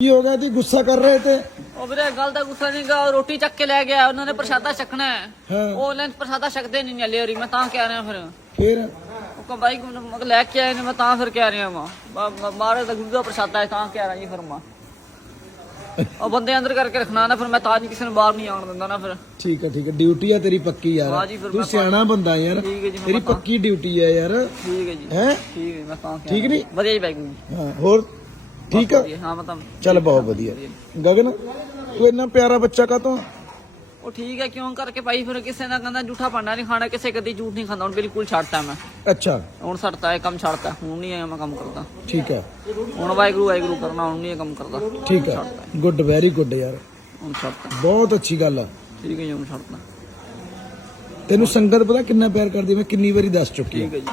ਕੀ ਹੋ ਗਿਆ ਜੀ? ਗੁੱਸਾ ਕਰ ਰਹੇ ਤੇ? ਉਹ ਵੀਰੇ ਗੱਲ ਦਾ ਗੁੱਸਾ ਨਹੀਂ ਗਾ। ਰੋਟੀ ਚੱਕ ਕੇ ਲੈ ਗਿਆ। ਉਹਨਾਂ ਨੇ ਪ੍ਰਸ਼ਾਦਾ ਛਕਣਾ ਹੈ। ਹਾਂ। ਉਹ ਨੇ ਪ੍ਰਸ਼ਾਦਾ ਛਕਦੇ ਨਹੀਂ ਹਲੇ ਹੋਰੀ। ਮੈਂ ਤਾਂ ਕਹਿ ਰਿਹਾ ਫਿਰ। ਫਿਰ? ਉਹ ਕਹ ਬਾਈ ਨੂੰ ਮਗ ਲੈ ਕੇ ਆਏ ਨੇ ਮੈਂ ਤਾਂ ਫਿਰ ਕਹਿ ਰਿਹਾ ਵਾਂ। ਮਾਰੇ ਦਾ ਗੁਰੂ ਦਾ ਪ੍ਰਸ਼ਾਦਾ ਹੈ ਤਾਂ ਕਹਿ ਰਿਹਾ ਜੀ ਫਿਰ ਮੈਂ। ਉਹ ਬੰਦੇ ਅੰਦਰ ਕਰਕੇ ਰੱਖਣਾ ਨਾ ਫਿਰ ਮੈਂ ਤਾਂ ਨਹੀਂ ਕਿਸੇ ਨੂੰ ਬਾਹਰ ਨਹੀਂ ਆਉਣ ਦਿੰਦਾ ਨਾ ਫਿਰ। ਠੀਕ ਹੈ ਠੀਕ ਹੈ ਡਿਊਟੀ ਆ ਤੇਰੀ ਪੱਕੀ ਯਾਰ। ਜੀ, ਫਿਰ ਤੂੰ ਮੈਂ ਸਿਆਣਾ ਬੰਦਾ ਯਾਰ। ਠੀਕ ਹੈ ਜੀ, ਮੈਂ ਤੇਰੀ। ਪੱਕੀ ਡਿਊਟੀ ਹੈ ਯਾਰ। ਠੀਕ ਹੈ ਜੀ। ਹੈ? ਠੀਕ ਹੈ ਮੈਂ ਤਾਂ ਕਹਿ ਠੀਕ ਰਿਹਾ। ਨਹੀਂ? ਵਧੀਆ ਜੀ ਬਾਈ ਗੁਰੂ ਹਾਂ ਹੋਰ? ਠੀਕ ਆ? ਹਾਂ ਮੈਂ ਤਾਂ ਚੱਲ ਬਹੁਤ ਵਧੀਆ। ਗਗਨ ਤੂੰ ਇੰਨਾ ਪਿਆਰਾ ਬੱਚਾ ਕਾਤੋਂ ਉਹ ਠੀਕ ਹੈ ਕਿਉਂ? ਕਰਕੇ ਭਾਈ ਫਿਰ ਕਿਸੇ ਨਾਲ ਕਹਿੰਦਾ ਝੂਠਾ ਭਾਂਡਾ ਨਹੀਂ ਖਾਣਾ ਕਿਸੇ ਕਦੀ ਝੂਠ ਨਹੀਂ ਖਾਂਦਾ ਹੁਣ ਬਿਲਕੁਲ ਛੱਡਤਾ ਮੈਂ। ਅੱਛਾ। ਹੁਣ ਛੱਡਤਾ ਇਹ ਕੰਮ ਛੱਡਤਾ। ਹੁਣ ਨਹੀਂ ਇਹ ਮੈਂ ਕੰਮ ਕਰਦਾ। ਠੀਕ ਹੈ ਹੁਣ ਵਾਹਿਗੁਰੂ ਵਾਹਿਗੁਰੂ ਕਰਨਾ ਹੁਣ ਨਹੀਂ ਇਹ ਕੰਮ ਕਰਦਾ। ਠੀਕ ਹੈ ਗੁੱਡ ਵੈਰੀ ਗੁੱਡ ਯਾਰ। ਹੁਣ ਛੱਡਤਾ। ਬਹੁਤ ਅੱਛੀ ਗੱਲ ਆ। ਠੀਕ ਹੈ ਜੀ ਹੁਣ ਛੱਡਤਾ। ਤੈਨੂੰ ਸੰਗਤ ਪਤਾ ਕਿੰਨਾ ਪਿਆਰ ਕਰਦੀ ਹੈ? ਮੈਂ ਕਿੰਨੀ ਵਾਰੀ ਦੱਸ ਚੁੱਕੀ ਠੀਕ ਹੈ ਜੀ।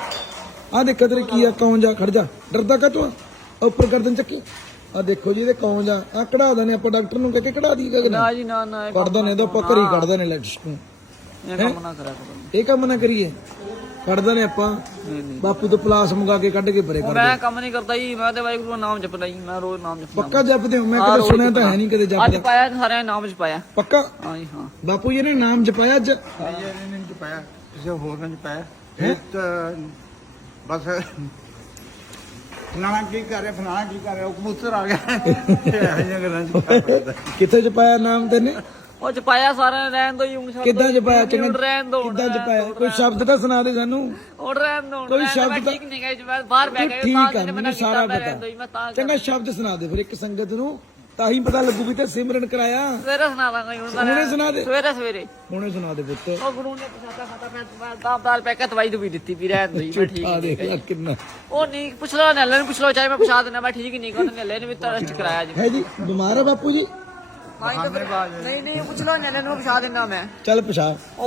ਆ ਦੇਖ ਤੇਰੇ ਕੀ ਆ? ਕੌਣ ਜਾ? ਖੜ ਜਾ। ਡਰਦਾ ਕਾ ਤੂੰ ਉੱਪਰ ਗਰਦਨ ਚੱਕੀ। ਆ ਦੇਖੋ ਜੀ ਇਹਦੇ ਕੌਣ ਜਾ ਆ ਕਢਾ ਦਨੇ ਆਪਾਂ ਡਾਕਟਰ ਨੂੰ ਕਹਿ ਕੇ ਕਢਾ ਦੀ ਗਗਨ ਨਾ ਜੀ ਨਾ ਨਾ ਇਹ ਕੰਮ- ਕੱਢ ਦਨੇ ਤਾਂ ਆਪਾਂ ਘਰੀ ਕੱਢ ਦਨੇ ਲੈਟਸ ਨੂੰ। ਇਹ ਕੰਮ ਨਾ ਕਰਿਆ ਕਰੋ ਇਹ ਕੰਮ ਨਾ ਕਰੀਏ। ਕੱਢ ਦਨੇ ਆਪਾਂ। ਬਾਪੂ ਤੋਂ ਪਲਾਸ ਮੰਗਾ ਕੇ ਕੱਢ ਕੇ ਪਰੇ ਕਰ ਮੈਂ ਕੰਮ ਨਹੀਂ ਕਰਦਾ ਜੀ ਮੈਂ ਤੇ ਵਾਹਿਗੁਰੂ ਦਾ ਨਾਮ ਜਪਦਾ ਜੀ ਮੈਂ ਰੋਜ਼ ਨਾਮ ਜਪਦਾ। ਪੱਕਾ ਜਪਦੇ ਹੋ? ਮੈਂ ਕਦੇ ਸੁਣਿਆ ਤਾਂ ਹੈ ਨਹੀਂ ਕਦੇ ਅੱਜ ਜਪਦੇ ਪਾਇਆ ਸਾਰਿਆਂ ਨੇ ਨਾਮ ਚ ਪਾਇਆ ਪੱਕਾ? ਹਾਂ ਜੀ ਹਾਂ। ਬਾਪੂ ਜੀ ਨੇ ਨਾਮ ਜਪਾਇਆ ਅੱਜ? ਇਹ ਨਹੀਂ ਚ ਪਾਇਆ ਕਿਸੇ ਹੋਰ ਨੇ ਚ ਪਾਇਆ ਇਹ ਤਾਂ ਬਸ ਫਲਾਣਾ ਕੀ ਕਰ ਰਿਹਾ ਫਲਾਣਾ ਕੀ ਕਰ ਰਿਹਾ ਉਹ ਕਬੂਤਰ ਆ ਗਿਆ। ਇਹ ਇਹੋ ਜਿਹੀਆਂ ਗੱਲਾਂ ਚ ਪਾ ਪੈਂਦਾ। ਕਿੱਥੇ ਜਪਾਇਆ ਨਾਮ ਤੈਨੇ? ਉਹ ਚ ਪਾਇਆ ਸਾਰਿਆਂ ਨੇ ਰਹਿਣ ਦੋ ਹੁਣ ਛੱਡ ਕਿੱਦਾਂ ਜਪਾਇਆ ਚੰਗਾ ਰਹਿਣ ਦੋ ਕਿੱਦਾਂ ਜਪਾਇਆ ਕੋਈ ਸ਼ਬਦ ਤਾਂ ਸੁਣਾ ਦੇ ਸਾਨੂੰ। ਉਹ ਰਹਿਣ ਦੋ ਕੋਈ ਸ਼ਬਦ ਤਾਂ- ਠੀਕ ਨਹੀਂ ਗਏ ਬਾਹਰ ਬੈ ਤੂੰ ਗਿਆ ਠੀਕ ਆ ਮੈਨੂੰ ਸਾਰਾ ਪਤਾ। ਚੰਗਾ ਸ਼ਬਦ ਸੁਣਾ ਦੇ ਫਿਰ ਇੱਕ ਸੰਗਤ ਨੂੰ। ਤਾਂ ਹੀ ਪਤਾ ਲੱਗੂ ਵੀ ਤੇ ਸਿਮਰਨ ਕਰਾਇਆ। ਸਵੇਰੇ ਸੁਣਾ ਦਾਂਗਾ ਜੀ ਹੁਣ ਮੈਂ ਹੁਣੇ ਸੁਣਾ ਦੇ। ਸਵੇਰੇ ਸਵੇਰੇ। ਹੁਣੇ ਸੁਣਾ ਦੇ ਪੁੱਤ। ਉਹ ਗੁਰੂ ਨੇ ਪਛਾਤਾ ਖਾਤਾ ਮੈਂ ਦਾਬ ਦਾਲ ਪੈ ਕੇ ਦਵਾਈ ਦਵਾਈ ਦਿੱਤੀ ਵੀ ਰਹਿਣ ਦੋ ਮੈਂ ਠੀਕ ਆ ਦੇਖ ਲੈ ਕਿੰਨਾ। ਉਹ ਨਹੀਂ ਪੁੱਛ ਲਓ ਨੱਲੇ ਨੂੰ ਪੁੱਛ ਲਓ ਚਾਹੇ ਮੈਂ ਪਛਾ ਦਿੰਦਾ ਮੈਂ ਠੀਕ ਨਹੀਂ ਕਹਿੰਦਾ ਨੱਲੇ ਨੇ ਵੀ ਟੈਸਟ ਕਰਾਇਆ ਜੀ। ਹੈ ਜੀ ਬਿਮਾਰ ਹੈ ਬਾਪੂ ਜੀ? ਨਹੀਂ ਨਹੀਂ ਪੁੱਛ ਲਓ ਨੱਲੇ ਨੂੰ ਪਛਾ ਦਿੰਦਾ ਮੈਂ। ਚੱਲ ਪਛਾ।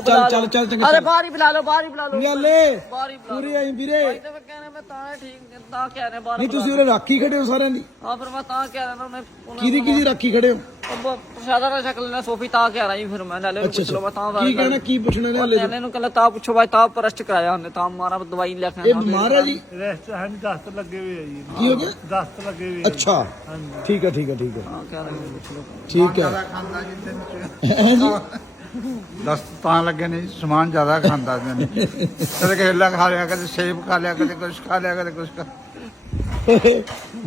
ਚੱਲ ਚੱਲ। ਚੱਲ ਚੰਗਾ ਅਰੇ ਬਾਹਰ ਹੀ ਬੁਲਾ ਲਓ ਬਾਹਰ ਹੀ ਬੁਲਾ ਲਓ। ਹੀ ਬੁਲਾ ਪੂਰੇ ਆਈ ਵੀਰੇ। ਤੇ ਮੈਂ ਤਾਂ ਠੀਕ ਤਾਂ ਕਹਿ ਰਿਹਾ ਬਾਹਰ ਨਹੀਂ ਤੁਸੀਂ ਉਹਨੇ ਰਾਖੀ ਖੜੇ ਹੋ ਸਾਰਿਆਂ ਦੀ? ਹਾਂ ਫਿਰ ਮੈਂ ਤਾਂ ਕਹਿ ਰਿਹਾ ਮੈਂ ਕਿਹਦੀ ਕਿਹਦੀ ਰਾਖੀ ਖੜੇ ਹੋ? ਉਹ ਪ੍ਰਸ਼ਾਦਾ ਨਾਲ ਸ਼ਕਲ ਨਾਲ ਸੋਫੀ ਤਾਂ ਕਹਿ ਰਿਹਾ ਜੀ ਫਿਰ ਮੈਂ ਨੱਲੇ ਨੂੰ ਪੁੱਛ ਲਓ ਮੈਂ ਤਾਂ ਕੀ ਕਹਿਣਾ ਕੀ ਪੁੱਛਣਾ ਨੇ ਹਲੇ? ਨੱਲੇ ਨੂੰ ਕਹਿੰਦਾ ਤਾਂ ਪੁੱਛੋ ਭਾਈ ਤਾਂ ਪ੍ਰਸ਼ਟ ਕਰਾਇਆ ਉਹਨੇ ਤਾਂ ਮਾਰਾ ਦਵਾਈ ਲੈ ਕੇ ਇਹ ਬਿਮਾਰ ਹੈ ਜੀ? ਰੈਸਟ ਹਨ ਦਸਤ ਲੱਗੇ ਹੋਏ ਆ ਜੀ। ਕੀ ਹੋ ਗਿਆ? ਦਸਤ ਲੱਗੇ ਹੋਏ ਅੱਛਾ। ਠੀਕ ਹੈ ਠੀਕ ਹੈ ਠੀਕ ਹੈ। ਹਾਂ ਕਹਿ ਰਿਹਾ ਜੀ ਪੁੱਛ ਲਓ। ਠੀਕ ਹੈ। ਖਾਂਦਾ ਜੀ? ਜੀ ਦਸਤ ਤਾਂ ਲੱਗੇ ਨੇ ਜੀ, ਸਮਾਨ ਜ਼ਿਆਦਾ ਖਾਂਦਾ ਜੀ ਕਦੇ ਕੇਲਾ ਖਾ ਲਿਆ ਕਦੇ ਸੇਬ ਖਾ ਲਿਆ ਕਦੇ ਕੁਛ ਖਾ ਲਿਆ ਕਦੇ ਕੁਛ ਖਾ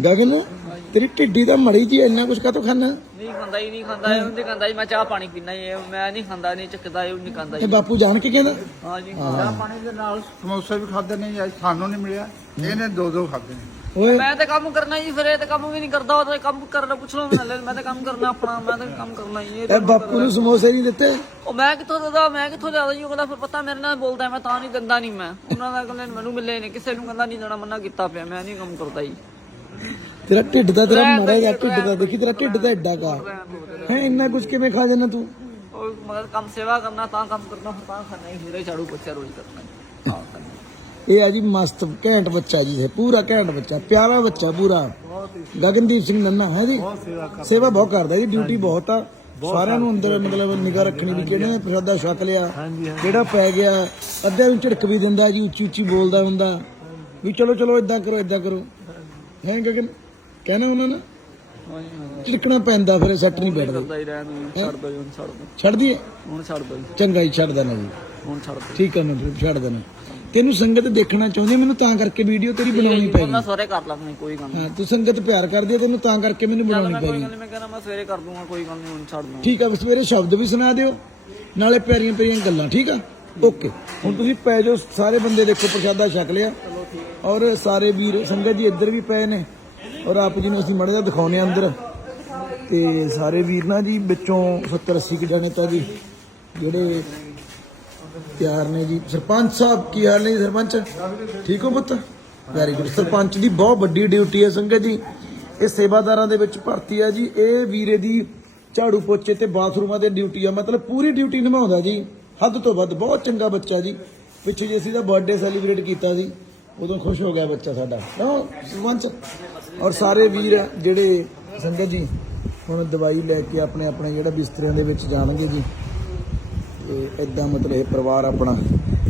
ਗਗਨ ਤੇਰੀ ਢਿੱਡੀ ਤਾਂ ਮੜੀ ਜੀ ਇੰਨਾ ਕੁਝ ਕਾਤੋਂ ਖਾਣਾ ਨਹੀਂ ਖਾਂਦਾ ਹੀ ਨਹੀਂ ਖਾਂਦਾ ਇਹ ਨਹੀਂ ਖਾਂਦਾ ਜੀ ਮੈਂ ਚਾਹ ਪਾਣੀ ਪੀਣਾ ਇਹ ਮੈਂ ਨਹੀਂ ਖਾਂਦਾ ਨਹੀਂ ਚੱਕਦਾ ਇਹ ਨਹੀਂ ਖਾਂਦਾ ਇਹ ਜੀ। ਬਾਪੂ ਜਾਣ ਕੇ ਕਹਿੰਦਾ? ਹਾਂ ਜੀ। ਚਾਹ ਪਾਣੀ ਦੇ ਨਾਲ ਸਮੋਸੇ ਵੀ ਖਾਦੇ ਨੇ ਜੀ ਅੱਜ ਸਾਨੂੰ ਨਹੀਂ ਮਿਲਿਆ। ਇਹਨੇ ਦੋ ਦੋ ਖਾਦੇ ਨੇ। ਓਏ। ਮੈਂ ਤੇ ਕੰਮ ਕਰਨਾ ਜੀ ਫਿਰ ਇਹ ਤੇ ਕੰਮ ਵੀ ਨਹੀਂ ਕਰਦਾ ਉਹ ਤੇ ਕੰਮ ਕਰਨਾ ਪੁੱਛ ਲਓ ਨਾਲੇ ਮੈਂ ਤੇ ਕੰਮ ਕਰਨਾ ਆਪਣਾ ਮੈਂ ਤੇ ਕੰਮ ਕਰਨਾ ਜੀ ਇਹ ਬਾਪੂ ਨੂੰ ਸਮੋਸੇ ਨਹੀਂ ਦਿੱਤੇ? ਉਹ ਮੈਂ ਕਿੱਥੋਂ ਦਦਾ ਮੈਂ ਕਿੱਥੋਂ ਲਿਆਦਾ ਜੀ ਉਹ ਕਹਿੰਦਾ ਫਿਰ ਪਤਾ ਮੇਰੇ ਨਾਲ ਬੋਲਦਾ ਮੈਂ ਤਾਂ ਨਹੀਂ ਦਿੰਦਾ ਨਹੀਂ ਮੈਂ। ਉਹਨਾਂ ਦਾ ਕਹਿੰਦੇ ਮੈਨੂੰ ਮਿਲੇ ਨੇ ਕਿਸੇ ਨੂੰ ਕਹਿੰਦਾ ਨਹੀਂ ਦੇਣਾ ਮਨਾ ਕੀਤਾ ਪਿਆ ਮੈਂ ਨਹੀਂ ਕੰਮ ਕਰਦਾ ਜੀ। ਤੇਰਾ ਢਿੱਡ ਦਾ ਤੇਰਾ ਜਾ ਢਿੱਡ ਦਾ ਦੇਖੀ ਤੇਰਾ ਢਿੱਡ ਦਾ ਐਡਾ ਕਾ ਹੈ ਇੰਨਾ ਕੁਝ ਕਿਵੇਂ ਖਾ ਜਾਣਾ ਤੂੰ? ਉਹ ਮਗਰ ਕੰਮ ਸੇਵਾ ਕਰਨਾ ਤਾਂ ਕੰਮ ਕਰਨਾ ਫਿਰ ਤਾਂ ਖਾਣਾ ਹੀ ਹੀਰੇ ਝਾੜੂ ਪੋਚਾ ਰੋਜ਼। ਹਾਂ ਕਰਨਾ। ਇਹ ਆ ਜੀ ਮਸਤ ਘੈਂਟ ਬੱਚਾ ਜੀ ਇਹ ਪੂਰਾ ਘੈਂਟ ਬੱਚਾ ਪਿਆਰਾ ਬੱਚਾ ਪੂਰਾ। ਗਗਨਦੀਪ ਸਿੰਘ ਨੰਨਾ ਹੈ ਜੀ? ਸੇਵਾ ਬਹੁਤ ਕਰਦਾ ਜੀ ਡਿਊਟੀ ਬਹੁਤ ਆ। ਸਾਰਿਆਂ ਨੂੰ ਅੰਦਰ ਮਤਲਬ ਨਿਗਾਹ ਰੱਖਣੀ ਵੀ ਕਿਹੜੇ ਨੇ ਪ੍ਰਸ਼ਾਦਾ ਛਕ ਲਿਆ ਕਿਹੜਾ ਪੈ ਗਿਆ ਅੱਧਿਆਂ ਨੂੰ ਝਿੜਕ ਵੀ ਦਿੰਦਾ ਜੀ ਉੱਚੀ ਉੱਚੀ ਬੋਲਦਾ ਹੁੰਦਾ। ਵੀ ਚਲੋ ਚਲੋ ਇਦਾਂ ਕਰੋ ਇਦਾਂ ਕਰੋ। ਹੈ ਗਗਨ? ਕਹਿਣਾ ਉਹਨਾਂ ਨੇ? ਹਾਂ ਜੀ ਹਾਂ ਝਿੜਕਣਾ ਪੈਂਦਾ ਫਿਰ ਸੈੱਟ ਨਹੀਂ ਬੈਠਦਾ। ਛੱਡ ਦੋ ਹੁਣ ਛੱਡ ਦੋ ਛੱਡ ਦਈਏ ਹੁਣ ਛੱਡ ਦੋ ਜੀ ਚੰਗਾ ਹੀ ਛੱਡ ਦੇਣਾ ਜੀ। ਹੁਣ ਛੱਡ ਠੀਕ ਹੈ ਮਤਲਬ ਛੱਡ ਦੇਣਾ। ਤੈਨੂੰ ਸੰਗਤ ਦੇਖਣਾ ਚਾਹੁੰਦੀ ਹੈ, ਮੈਨੂੰ ਤਾਂ ਕਰਕੇ ਵੀਡੀਓ ਤੇਰੀ ਬਣਾਉਣੀ ਪੈ ਗਈ। ਉਹਨਾਂ ਸਾਰੇ ਕਰ ਲਾਂਗੇ ਕੋਈ ਗੱਲ ਨਹੀਂ। ਹਾਂ ਤੂੰ ਸੰਗਤ ਪਿਆਰ ਕਰਦੀ ਹੈ ਤੈਨੂੰ ਤਾਂ ਕਰਕੇ ਮੈਨੂੰ ਬਣਾਉਣੀ ਮੈਂ ਪੈ ਕੋਈ ਗਈ। ਗੱਲ ਨਹੀਂ ਮੈਂ ਕਹਿੰਦਾ ਮੈਂ ਸਵੇਰੇ ਕਰ ਦੂੰਗਾ ਕੋਈ ਗੱਲ ਨਹੀਂ ਹੁਣ ਛੱਡ ਦੂੰਗਾ। ਠੀਕ ਆ ਬਸ ਸਵੇਰੇ ਸ਼ਬਦ ਵੀ ਸੁਣਾ ਦਿਓ ਨਾਲੇ ਪਿਆਰੀਆਂ ਪਿਆਰੀਆਂ ਗੱਲਾਂ ਠੀਕ ਆ? ਓਕੇ। ਹੁਣ ਤੁਸੀਂ ਪੈ ਜਾਓ ਸਾਰੇ ਬੰਦੇ ਦੇਖੋ ਪ੍ਰਸ਼ਾਦਾ ਛਕ ਲਿਆ। ਔਰ ਸਾਰੇ ਵੀਰ ਸੰਗਤ ਜੀ ਇੱਧਰ ਵੀ ਪਏ ਨੇ ਔਰ ਆਪ ਜੀ ਨੂੰ ਅਸੀਂ ਮੜੇ ਦਾ ਦਿਖਾਉਨੇ ਆ ਅੰਦਰ। ਤੇ ਸਾਰੇ ਵੀਰ ਨਾ ਜੀ ਵਿੱਚੋਂ 70 80 ਕਿ ਜਾਣੇ ਤਾਂ ਜੀ ਜਿਹੜੇ ਤਿਆਰ ਨੇ ਜੀ। ਸਰਪੰਚ ਸਾਹਿਬ ਕੀ ਹਾਲ ਨੇ ਜੀ ਸਰਪੰਚ? ਠੀਕ ਹੋ ਪੁੱਤ? ਵੈਰੀ ਗੁੱਡ ਸਰਪੰਚ ਦੀ ਬਹੁਤ ਵੱਡੀ ਡਿਊਟੀ ਹੈ ਸੰਗਤ ਜੀ। ਇਹ ਸੇਵਾਦਾਰਾਂ ਦੇ ਵਿੱਚ ਭਰਤੀ ਹੈ ਜੀ। ਇਹ ਵੀਰੇ ਦੀ ਝਾੜੂ ਪੋਚੇ ਤੇ ਬਾਥਰੂਮਾਂ ਤੇ ਡਿਊਟੀ ਆ। ਮਤਲਬ ਪੂਰੀ ਡਿਊਟੀ ਨਿਭਾਉਂਦਾ ਜੀ। ਹੱਦ ਤੋਂ ਵੱਧ ਬਹੁਤ ਚੰਗਾ ਬੱਚਾ ਜੀ। ਪਿੱਛੇ ਜੇ ਅਸੀਂ ਦਾ ਬਰਥਡੇ ਸੈਲੀਬ੍ਰੇਟ ਕੀਤਾ ਸੀ ਉਦੋਂ ਖੁਸ਼ ਹੋ ਗਿਆ ਬੱਚਾ ਸਾਡਾ। ਕਿਉਂ ਸਰਪੰਚ? ਔਰ ਸਾਰੇ ਵੀਰ ਜਿਹੜੇ ਸੰਗਤ ਜੀ, ਹੁਣ ਦਵਾਈ ਲੈ ਕੇ ਆਪਣੇ ਆਪਣੇ ਜਿਹੜਾ ਬਿਸਤਰਿਆਂ ਦੇ ਵਿੱਚ ਜਾਣਗੇ ਜੀ। ਤੇ ਇਦਾਂ ਮਤਲਬ ਇਹ ਪਰਿਵਾਰ ਆਪਣਾ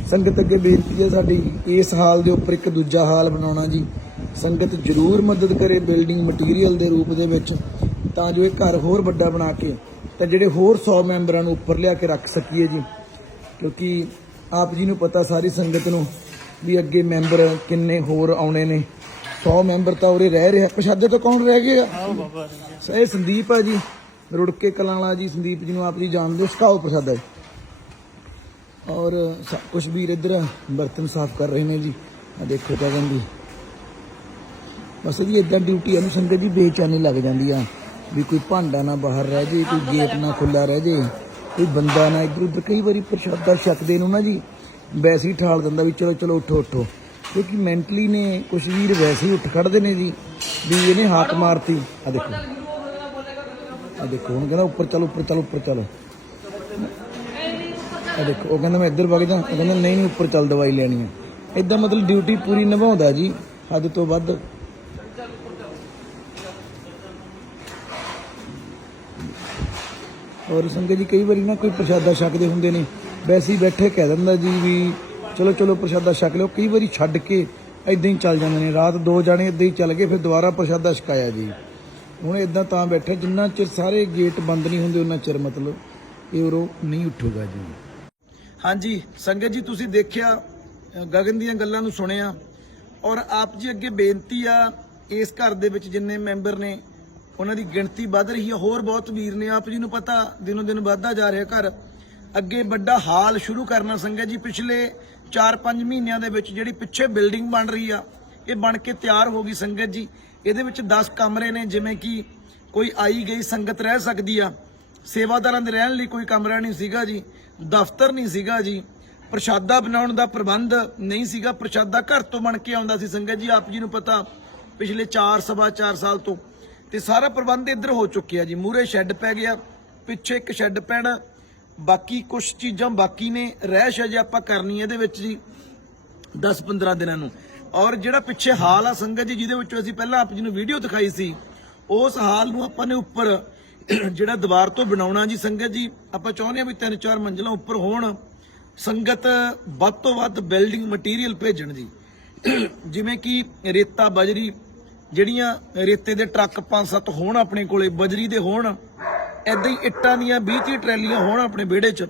ਸੰਗਤ ਅੱਗੇ ਬੇਨਤੀ ਹੈ ਸਾਡੀ, ਇਸ ਹਾਲ ਦੇ ਉੱਪਰ ਇੱਕ ਦੂਜਾ ਹਾਲ ਬਣਾਉਣਾ ਜੀ। ਸੰਗਤ ਜ਼ਰੂਰ ਮਦਦ ਕਰੇ ਬਿਲਡਿੰਗ ਮਟੀਰੀਅਲ ਦੇ ਰੂਪ ਦੇ ਵਿੱਚ, ਤਾਂ ਜੋ ਇਹ ਘਰ ਹੋਰ ਵੱਡਾ ਬਣਾ ਕੇ ਤਾਂ ਜਿਹੜੇ ਹੋਰ 100 ਮੈਂਬਰਾਂ ਨੂੰ ਉੱਪਰ ਲਿਆ ਕੇ ਰੱਖ ਸਕੀਏ ਜੀ। ਕਿਉਂਕਿ ਆਪ ਜੀ ਨੂੰ ਪਤਾ ਸਾਰੀ ਸੰਗਤ ਨੂੰ ਵੀ ਅੱਗੇ ਮੈਂਬਰ ਕਿੰਨੇ ਹੋਰ ਆਉਣੇ ਨੇ। 100 ਮੈਂਬਰ ਤਾਂ ਉਰੇ ਰਹਿ ਰਿਹਾ। ਪਛਾਦੇ ਤੋਂ ਕੌਣ ਰਹਿ ਗਏ ਆ ਇਹ ਸੰਦੀਪ ਆ ਜੀ, ਰੁੜਕੇ ਕਲਾਂ ਵਾਲਾ ਜੀ, ਸੰਦੀਪ ਜੀ ਨੂੰ ਆਪ ਜੀ ਜਾਣਦੇ ਹੋ, ਸਿਖਾਓ ਪ੍ਰਸ਼ਾਦਾ ਜੀ। ਔਰ ਕੁਝ ਵੀਰ ਇੱਧਰ ਬਰਤਨ ਸਾਫ਼ ਕਰ ਰਹੇ ਨੇ ਜੀ। ਆ ਦੇਖੋ ਕਗਨ ਦੀ ਬਸ ਜੀ ਇਦਾਂ ਡਿਊਟੀ ਨੂੰ ਸੰਗਤ ਦੀ ਬੇਚੈਨੀ ਲੱਗ ਜਾਂਦੀ ਆ। ਵੀ ਕੋਈ ਭਾਂਡਾ ਨਾ ਬਾਹਰ ਰਹਿ ਜੇ, ਕੋਈ ਗੇਟ ਨਾ ਖੁੱਲਾ ਰਹਿ ਜੇ, ਕੋਈ ਬੰਦਾ ਨਾ ਇੱਧਰ ਉੱਧਰ। ਕਈ ਵਾਰੀ ਪ੍ਰਸ਼ਾਦਾ ਛਕਦੇ ਨੂੰ ਨਾ ਜੀ, ਵੈਸੇ ਹੀ ਠਾਲ ਦਿੰਦਾ ਵੀ ਚਲੋ ਚਲੋ ਉੱਠੋ ਉੱਠੋ। ਕਿਉਂਕਿ ਮੈਂਟਲੀ ਨੇ ਕੁਝ ਵੀਰ ਵੈਸੇ ਹੀ ਉੱਠ ਖੜਦੇ ਨੇ ਜੀ, ਵੀ ਇਹਨੇ ਹਾਕ ਮਾਰਤੀ। ਆ ਦੇਖੋ। ਆ ਦੇਖੋ, ਹੁਣ ਕਹਿੰਦਾ ਉੱਪਰ ਚਲੋ ਉੱਪਰ ਚਲੋ ਉੱਪਰ ਚਲੋ। ਆ ਦੇਖੋ, ਉਹ ਕਹਿੰਦਾ ਮੈਂ ਇੱਧਰ ਵਗ ਜਾ ਉਹ ਕਹਿੰਦਾ, ਨਹੀਂ ਨਹੀਂ, ਉੱਪਰ ਚੱਲ ਦਵਾਈ ਲੈਣੀ ਹੈ। ਇਦਾਂ ਮਤਲਬ ਡਿਊਟੀ ਪੂਰੀ ਨਿਭਾਉਂਦਾ ਜੀ, ਹੱਦ ਤੋਂ ਵੱਧ। ਔਰ ਸੰਗਤ ਜੀ, ਕਈ ਵਾਰੀ ਨਾ ਕੋਈ ਪ੍ਰਸ਼ਾਦਾ ਛਕਦੇ ਹੁੰਦੇ ਨੇ। ਵੈਸੇ ਹੀ ਬੈਠੇ ਕਹਿ ਦਿੰਦਾ ਜੀ ਵੀ, ਚਲੋ ਚਲੋ, ਪ੍ਰਸ਼ਾਦਾ ਛਕ ਲਿਓ। ਕਈ ਵਾਰੀ ਛੱਡ ਕੇ ਇਦਾਂ ਹੀ ਚੱਲ ਜਾਂਦੇ ਨੇ। ਰਾਤ ਦੋ ਜਾਣੇ ਇਦਾਂ ਹੀ ਚੱਲ ਗਏ, ਫਿਰ ਦੁਬਾਰਾ ਪ੍ਰਸ਼ਾਦਾ ਛਕਾਇਆ ਜੀ। ਹੁਣ ਇਦਾਂ ਤਾਂ ਬੈਠੇ, ਜਿੰਨਾ ਚਿਰ ਸਾਰੇ ਗੇਟ ਬੰਦ ਨਹੀਂ ਹੁੰਦੇ, ਉਹਨਾਂ ਚਿਰ ਮਤਲਬ ਇਹ ਉਰੋਂ ਨਹੀਂ ਉੱਠੂਗਾ ਜੀ। ਹਾਂਜੀ, ਸੰਗਤ ਜੀ, ਤੁਸੀਂ ਦੇਖਿਆ ਗਗਨ ਦੀਆਂ ਗੱਲਾਂ ਨੂੰ ਸੁਣਿਆ। ਔਰ ਆਪ ਜੀ ਅੱਗੇ ਬੇਨਤੀ ਆ, ਇਸ ਘਰ ਦੇ ਵਿੱਚ ਜਿੰਨੇ ਮੈਂਬਰ ਨੇ, ਉਹਨਾਂ ਦੀ ਗਿਣਤੀ ਵੱਧ ਰਹੀ ਹੈ ਹੋਰ ਬਹੁਤ ਵੀਰ ਨੇ, ਆਪ ਜੀ ਨੂੰ ਪਤਾ, ਦਿਨੋਂ ਦਿਨ ਵੱਧਦਾ ਜਾ ਰਿਹਾ ਘਰ। ਅੱਗੇ ਵੱਡਾ ਹਾਲ ਸ਼ੁਰੂ ਕਰਨਾ ਸੰਗਤ ਜੀ, ਪਿਛਲੇ 4-5 ਮਹੀਨਿਆਂ ਦੇ ਵਿੱਚ ਜਿਹੜੀ ਪਿੱਛੇ ਬਿਲਡਿੰਗ ਬਣ ਰਹੀ ਆ, ਇਹ ਬਣ ਕੇ ਤਿਆਰ ਹੋ ਗਈ ਸੰਗਤ ਜੀ। ਇਹਦੇ ਵਿੱਚ 10 ਕਮਰੇ ਨੇ, ਜਿਵੇਂ ਕਿ ਕੋਈ ਆਈ ਗਈ ਸੰਗਤ ਰਹਿ ਸਕਦੀ ਆ। ਸੇਵਾਦਾਰਾਂ ਦੇ ਰਹਿਣ ਲਈ ਕੋਈ ਕਮਰਾ ਨਹੀਂ ਸੀਗਾ ਜੀ। ਦਫ਼ਤਰ ਨਹੀਂ ਸੀਗਾ ਜੀ। ਪ੍ਰਸ਼ਾਦਾ ਬਣਾਉਣ ਦਾ ਪ੍ਰਬੰਧ ਨਹੀਂ ਸੀਗਾ। ਪ੍ਰਸ਼ਾਦਾ ਘਰ ਤੋਂ ਬਣ ਕੇ ਆਉਂਦਾ ਸੀ ਸੰਗਤ ਜੀ, ਆਪ ਜੀ ਨੂੰ ਪਤਾ ਪਿਛਲੇ 4 ਸਵਾ 4 ਸਾਲ ਤੋਂ। ਤੇ ਸਾਰਾ ਪ੍ਰਬੰਧ ਇੱਧਰ ਹੋ ਚੁੱਕਿਆ ਜੀ। ਮੂਰੇ ਸ਼ੈੱਡ ਪੈ ਗਿਆ, ਪਿੱਛੇ ਇੱਕ ਸ਼ੈੱਡ ਪੈਣਾ। ਬਾਕੀ ਕੁਝ ਚੀਜ਼ਾਂ ਬਾਕੀ ਨੇ ਰਹਿਸ਼ ਅਜੇ ਆਪਾਂ ਕਰਨੀ ਇਹਦੇ ਵਿੱਚ ਜੀ 10-15 ਦਿਨਾਂ ਨੂੰ। ਔਰ ਜਿਹੜਾ ਪਿੱਛੇ ਹਾਲ ਆ ਸੰਗਤ ਜੀ, ਜਿਹਦੇ ਵਿੱਚੋਂ ਅਸੀਂ ਪਹਿਲਾਂ ਆਪ ਜੀ ਨੂੰ ਵੀਡੀਓ ਦਿਖਾਈ ਸੀ, ਉਸ ਹਾਲ ਨੂੰ ਆਪਾਂ ਨੇ ਉੱਪਰ ਜਿਹੜਾ ਦੀਵਾਰ ਤੋਂ ਬਣਾਉਣਾ ਜੀ ਸੰਗਤ ਜੀ, ਆਪਾਂ ਚਾਹੁੰਦੇ ਆ ਵੀ ਤਿੰਨ ਚਾਰ ਮੰਜ਼ਲਾਂ ਉੱਪਰ ਹੋਣ, ਸੰਗਤ ਵੱਧ ਤੋਂ ਵੱਧ ਬਿਲਡਿੰਗ ਮਟੀਰੀਅਲ ਭੇਜਣ ਜੀ। ਜਿਵੇਂ ਕਿ ਰੇਤਾ, ਬਜਰੀ, ਜਿਹੜੀਆਂ ਰੇਤੇ ਦੇ ਟਰੱਕ ਪੰਜ ਸੱਤ ਹੋਣ ਆਪਣੇ ਕੋਲੇ, ਬਜਰੀ ਦੇ ਹੋਣ ਐਦਾਂ ਹੀ ਇੱਟਾਂ ਦੀਆਂ 20 30 ਟਰੈਲੀਆਂ ਹੋਣ ਆਪਣੇ ਵਿਹੜੇ 'ਚ,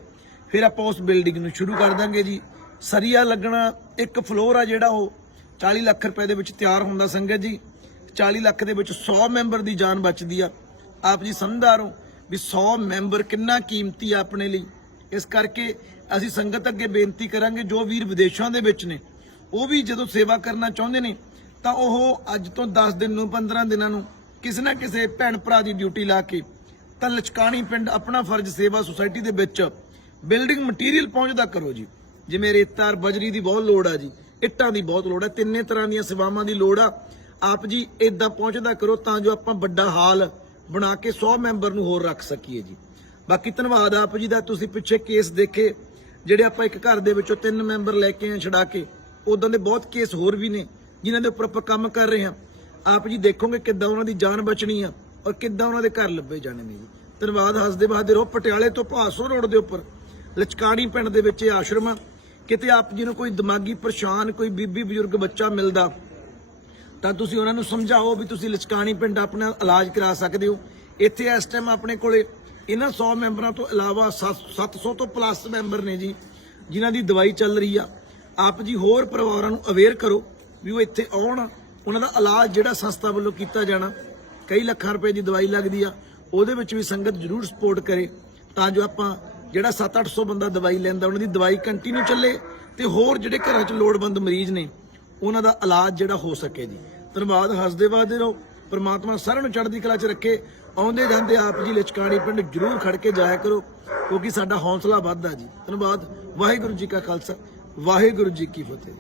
ਫਿਰ ਆਪਾਂ ਉਸ ਬਿਲਡਿੰਗ ਨੂੰ ਸ਼ੁਰੂ ਕਰ ਦਾਂਗੇ ਜੀ। ਸਰੀਆ ਲੱਗਣਾ ਇੱਕ ਫਲੋਰ ਆ ਜਿਹੜਾ ਉਹ 40 ਲੱਖ ਰੁਪਏ ਦੇ ਵਿੱਚ ਤਿਆਰ ਹੁੰਦਾ ਸੰਗਤ ਜੀ। 40 ਲੱਖ ਦੇ ਵਿੱਚ 100 ਮੈਂਬਰ ਦੀ ਜਾਨ ਬਚਦੀ ਆ। ਆਪ ਜੀ ਸਮਝਦਾਰ ਹੋ ਵੀ 100 ਮੈਂਬਰ ਕਿੰਨਾ ਕੀਮਤੀ ਆ ਆਪਣੇ ਲਈ। ਇਸ ਕਰਕੇ ਅਸੀਂ ਸੰਗਤ ਅੱਗੇ ਬੇਨਤੀ ਕਰਾਂਗੇ, ਜੋ ਵੀਰ ਵਿਦੇਸ਼ਾਂ ਦੇ ਵਿੱਚ ਨੇ, ਉਹ ਵੀ ਜਦੋਂ ਸੇਵਾ ਕਰਨਾ ਚਾਹੁੰਦੇ ਨੇ, ਤਾਂ ਉਹ ਅੱਜ ਤੋਂ 10 ਦਿਨ ਨੂੰ 15 ਦਿਨਾਂ ਨੂੰ ਕਿਸੇ ਨਾ ਕਿਸੇ ਭੈਣ ਭਰਾ ਦੀ ਡਿਊਟੀ ਲਾ ਕੇ ਤਾਂ ਲਚਕਾਣੀ ਪਿੰਡ ਆਪਣਾ ਫਰਜ਼ ਸੇਵਾ ਸੁਸਾਇਟੀ ਦੇ ਵਿੱਚ ਬਿਲਡਿੰਗ ਮਟੀਰੀਅਲ ਪਹੁੰਚਦਾ ਕਰੋ ਜੀ। ਜਿਵੇਂ ਰੇਤਾਰ ਬਜਰੀ ਦੀ ਬਹੁਤ ਲੋੜ ਆ ਜੀ, ਇੱਟਾਂ ਦੀ ਬਹੁਤ ਲੋੜ ਆ, ਤਿੰਨੇ ਤਰ੍ਹਾਂ ਦੀਆਂ ਸੇਵਾਵਾਂ ਦੀ ਲੋੜ ਆ। ਆਪ ਜੀ ਇਦਾਂ ਪਹੁੰਚਦਾ ਕਰੋ ਤਾਂ ਜੋ ਆਪਾਂ ਵੱਡਾ ਹਾਲ ਬਣਾ ਕੇ 100 ਮੈਂਬਰ ਨੂੰ ਹੋਰ ਰੱਖ ਸਕੀਏ ਜੀ। ਬਾਕੀ ਧੰਨਵਾਦ ਆਪ ਜੀ ਦਾ, ਤੁਸੀਂ ਪਿੱਛੇ ਕੇਸ ਦੇਖੇ, ਜਿਹੜੇ ਆਪਾਂ ਇੱਕ ਘਰ ਦੇ ਵਿੱਚੋਂ ਤਿੰਨ ਮੈਂਬਰ ਲੈ ਕੇ ਆਏ ਛਡਾ ਕੇ ਉਦਾਂ ਦੇ ਬਹੁਤ ਕੇਸ ਹੋਰ ਵੀ ਨੇ, ਜਿਨ੍ਹਾਂ ਦੇ ਉੱਪਰ ਆਪਾਂ ਕੰਮ ਕਰ ਰਹੇ ਹਾਂ। ਆਪ ਜੀ ਦੇਖੋਗੇ ਕਿੱਦਾਂ ਉਹਨਾਂ ਦੀ ਜਾਨ ਬਚਣੀ ਆ ਔਰ ਕਿੱਦਾਂ ਉਹਨਾਂ ਦੇ ਘਰ ਲੱਭੇ ਜਾਣੇ ਨੇ ਜੀ। ਧੰਨਵਾਦ ਹੱਸਦੇ ਬਹਾਦਰ ਹੋ ਪਟਿਆਲੇ ਤੋਂ ਭਾਸੋ ਰੋਡ ਦੇ ਉੱਪਰ, ਲਚਕਾਣੀ ਪਿੰਡ ਦੇ ਵਿੱਚ ਇਹ ਆਸ਼ਰਮ ਆ। ਕਿਤੇ ਆਪ ਜੀ ਨੂੰ ਕੋਈ ਦਿਮਾਗੀ ਪਰੇਸ਼ਾਨ, ਕੋਈ ਬੀਬੀ ਬਜ਼ੁਰਗ ਬੱਚਾ ਮਿਲਦਾ ਤਾਂ ਤੁਸੀਂ ਉਹਨਾਂ ਨੂੰ ਸਮਝਾਓ ਵੀ ਤੁਸੀਂ ਲਚਕਾਣੀ ਪਿੰਡ ਆਪਣਾ ਇਲਾਜ ਕਰਾ ਸਕਦੇ ਹੋ। ਇੱਥੇ ਇਸ ਟਾਈਮ ਆਪਣੇ ਕੋਲੇ ਇਹਨਾਂ 100 ਮੈਂਬਰਾਂ ਤੋਂ ਇਲਾਵਾ 700 ਤੋਂ ਪਲੱਸ ਮੈਂਬਰ ਨੇ ਜੀ, ਜਿਨ੍ਹਾਂ ਦੀ ਦਵਾਈ ਚੱਲ ਰਹੀ ਆ। ਆਪ ਜੀ ਹੋਰ ਪਰਿਵਾਰਾਂ ਨੂੰ ਅਵੇਅਰ ਕਰੋ ਵੀ ਉਹ ਇੱਥੇ ਆਉਣ, ਉਹਨਾਂ ਦਾ ਇਲਾਜ ਜਿਹੜਾ ਸੰਸਥਾ ਵੱਲੋਂ ਕੀਤਾ ਜਾਣਾ, ਕਈ ਲੱਖਾਂ ਰੁਪਏ ਦੀ ਦਵਾਈ ਲੱਗਦੀ ਆ, ਉਹਦੇ ਵਿੱਚ ਵੀ ਸੰਗਤ ਜ਼ਰੂਰ ਸਪੋਰਟ ਕਰੇ, ਤਾਂ ਜੋ ਆਪਾਂ ਜਿਹੜਾ 7-800 ਬੰਦਾ ਦਵਾਈ ਲੈਂਦਾ, ਉਹਨਾਂ ਦੀ ਦਵਾਈ ਕੰਟੀਨਿਊ ਚੱਲੇ, ਤੇ ਹੋਰ ਜਿਹੜੇ ਘਰਾਂ 'ਚ ਲੋੜਵੰਦ ਮਰੀਜ਼ ਨੇ, ਉਹਨਾਂ ਦਾ ਇਲਾਜ ਜਿਹੜਾ ਹੋ ਸਕੇ ਜੀ। ਧੰਨਵਾਦ ਹੱਸਦੇ ਵਾਦੇ ਰਹੋ, ਪਰਮਾਤਮਾ ਸਾਰਿਆਂ ਨੂੰ ਚੜ੍ਹਦੀ ਕਲਾ 'ਚ ਰੱਖੇ, ਆਉਂਦੇ ਜਾਂਦੇ ਆਪ ਜੀ ਲਿਚਕਾਣੀ ਪਿੰਡ ਜਰੂਰ ਖੜ ਕੇ ਜਾਇਆ ਕਰੋ, ਕਿਉਂਕਿ ਸਾਡਾ ਹੌਸਲਾ ਵੱਧਦਾ ਜੀ। ਧੰਨਵਾਦ, ਵਾਹਿਗੁਰੂ ਜੀ ਕਾ ਖਾਲਸਾ, ਵਾਹਿਗੁਰੂ ਜੀ ਕੀ ਫਤਿਹ।